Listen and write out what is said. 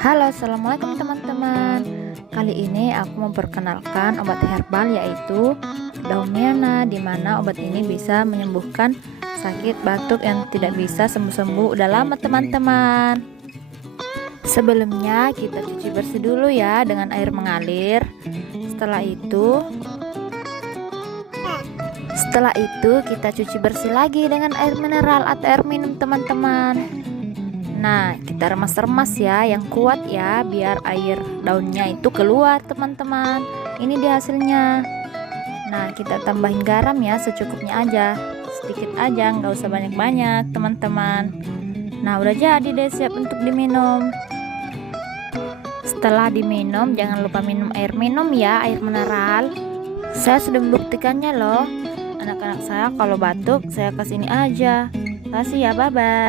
Halo, assalamualaikum teman-teman. Kali ini aku memperkenalkan obat herbal yaitu daun mena, di mana obat ini bisa menyembuhkan sakit batuk yang tidak bisa sembuh-sembuh udah lama teman-teman. Sebelumnya kita cuci bersih dulu ya dengan air mengalir. Setelah itu kita cuci bersih lagi dengan air mineral atau air minum teman-teman. Nah, kita remas-remas ya yang kuat ya, biar air daunnya itu keluar teman-teman. Ini dia hasilnya. Nah, kita tambahin garam ya secukupnya aja, sedikit aja, nggak usah banyak-banyak teman-teman. Nah, udah jadi deh, siap untuk diminum. Setelah diminum jangan lupa minum air minum ya, air mineral. Saya sudah membuktikannya loh. Anak-anak saya kalau batuk saya kasih ini aja. Kasih ya, bye-bye.